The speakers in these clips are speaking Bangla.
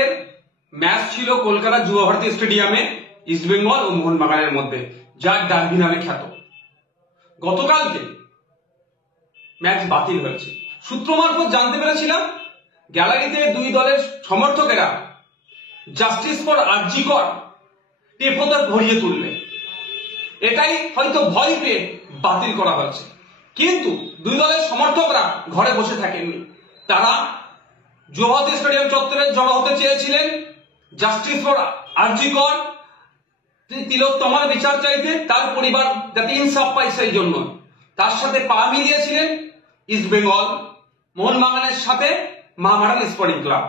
এর ম্যাচ ছিল কলকাতা যুব ভারতী স্টেডিয়ামে ইস্টবেঙ্গল ও মোহনবাগানের মধ্যে, যার ডার্বি নামে খ্যাত। গতকালকে ম্যাচ বাতিল হয়েছে। সূত্র মারফত জানতে পেরেছিলাম গ্যালারিতে দুই দলের সমর্থকেরা জাস্টিস ফর আরজি কর টেপোদার ভরিয়ে তুলবে, এটাই হয়তো ভয় পেয়ে বাতিল করা হয়েছে। কিন্তু দুই দলের সমর্থকরা ঘরে বসে থাকেননি, তারা যুব ভারতী স্টেডিয়াম চত্বরে জড়ো হতে চেয়েছিলেন জাস্টিস ফর আরজি কর, তিলোত্তমার বিচার চাইতে, তার পরিবার যাতে ইনসাফ পায় সেই জন্য। তার সাথে পা মিলিয়েছিলেন ইস্টবেঙ্গল, মোহনবাগানের সাথে মহামারান স্পোর্টিং ক্লাব।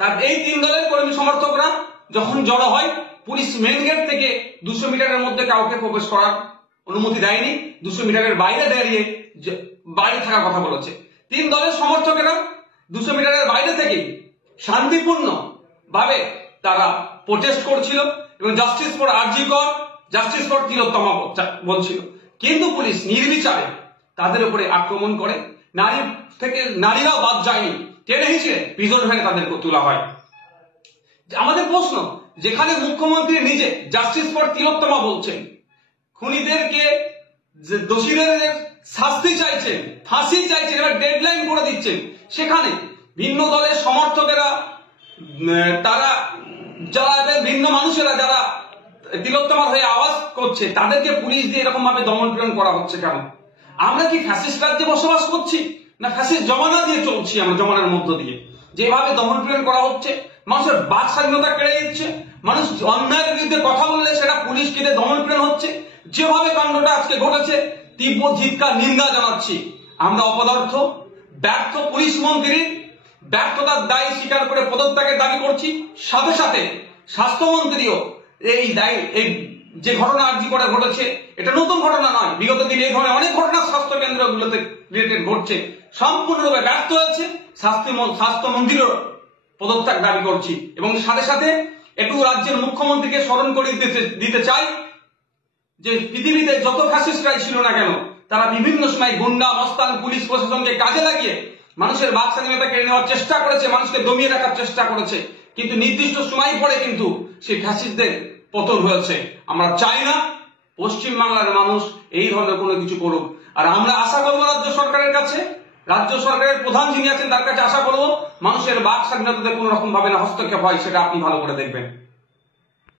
তার এই তিন দলের কর্মী সমর্থকরা যখন জড়ো হয়, পুলিশ মেন গেট থেকে 200 মিটারের মধ্যে কাউকে প্রবেশ করার অনুমতি দেয়নি, 200 মিটারের বাইরে দাঁড়িয়ে বাইরে থাকার কথা বলেছে। তিন দলের সমর্থকেরা 200 মিটারের বাইরে থেকে শান্তিপূর্ণ ভাবে তারা প্রোটেস্ট করছিল এবং জাস্টিস ফর আরজি কর, জাস্টিস ফর তিলোত্তমা বলছিল। কিন্তু পুলিশ নির্বিচারে তাদের উপরে আক্রমণ করে, নারীরাও বাদ যায়নি, টেনে হিঁচড়ে প্রিজন ভ্যানে তাদেরকে তোলা হয়। আমাদের প্রশ্ন, যেখানে মুখ্যমন্ত্রী নিজে জাস্টিস ফর তিলোত্তমা বলছেন, খুনিদেরকে দোষীদের শাস্তি চাইছেন, ফাঁসি চাইছেন, এবার ডেডলাইন করে দিচ্ছেন, সেখানে ভিন্ন দলের সমর্থকেরা, তারা যারা ভিন্ন মানুষেরা যারা তিলোত্তমার হয়ে আওয়াজ করছে, তাদেরকে পুলিশ দিয়ে এরকম ভাবে দমন পীড়ন করা হচ্ছে কেন? আমরা কি ফ্যাসিস্ট রাজ্যে বসবাস করছি, না ফ্যাসিস্ট জমানা দিয়ে চলছি? আমরা জমানার মধ্য দিয়ে যেভাবে দমন পীড়ন করা হচ্ছে, মানুষের বাক স্বাধীনতা কেড়ে দিচ্ছে, মানুষ অন্যায়ের বিরুদ্ধে কথা বললে সেটা পুলিশ কেটে দমন পীড়ন হচ্ছে, যেভাবে কাণ্ডটা আজকে ঘটেছে, তীব্র ধিক্কার নিন্দা জানাচ্ছি। আমরা অপদার্থ, ব্যর্থ পুলিশ মন্ত্রীর ব্যর্থতার দায় স্বীকার করে পদত্যাগের দাবি করছি। সাথে সাথে স্বাস্থ্যমন্ত্রীও এই দায়, এই যে ঘটনা আরজি করে ঘটেছে, এটা নতুন ঘটনা নয়, বিগত দিনে এই ধরনের অনেক ঘটনা স্বাস্থ্য কেন্দ্রগুলোতে রিলেটেড ঘটছে, সম্পূর্ণরূপে ব্যর্থ হয়েছে। স্বাস্থ্যমন্ত্রীরও পদত্যাগ দাবি করছি এবং সাথে সাথে একটু রাজ্যের মুখ্যমন্ত্রীকে স্মরণ করে দিতে চাই যে পৃথিবীতে যত ফ্যাসিস্টরাই ছিল না কেন, তারা বিভিন্ন সময় গুন্ডা, মস্তান, পুলিশ প্রশাসনকে কাজে লাগিয়ে মানুষের বাক স্বাধীনতা কেড়ে নেওয়ার চেষ্টা করেছে, মানুষকে দমিয়ে রাখার চেষ্টা করেছে, কিন্তু নির্দিষ্ট সময় পরে কিন্তু সেই ফ্যাসিস্টদের পতন হয়েছে। আমরা চাই না পশ্চিমবাংলার মানুষ এই ধরনের কোনো কিছু করুক। আর আমরা আশা করবো রাজ্য সরকারের কাছে, রাজ্য সরকারের প্রধান যিনি আছেন তার কাছে আশা করবো মানুষের বাক স্বাধীনতাতে কোনো রকম ভাবে না হস্তক্ষেপ হয়, সেটা আপনি ভালো করে দেখবেন।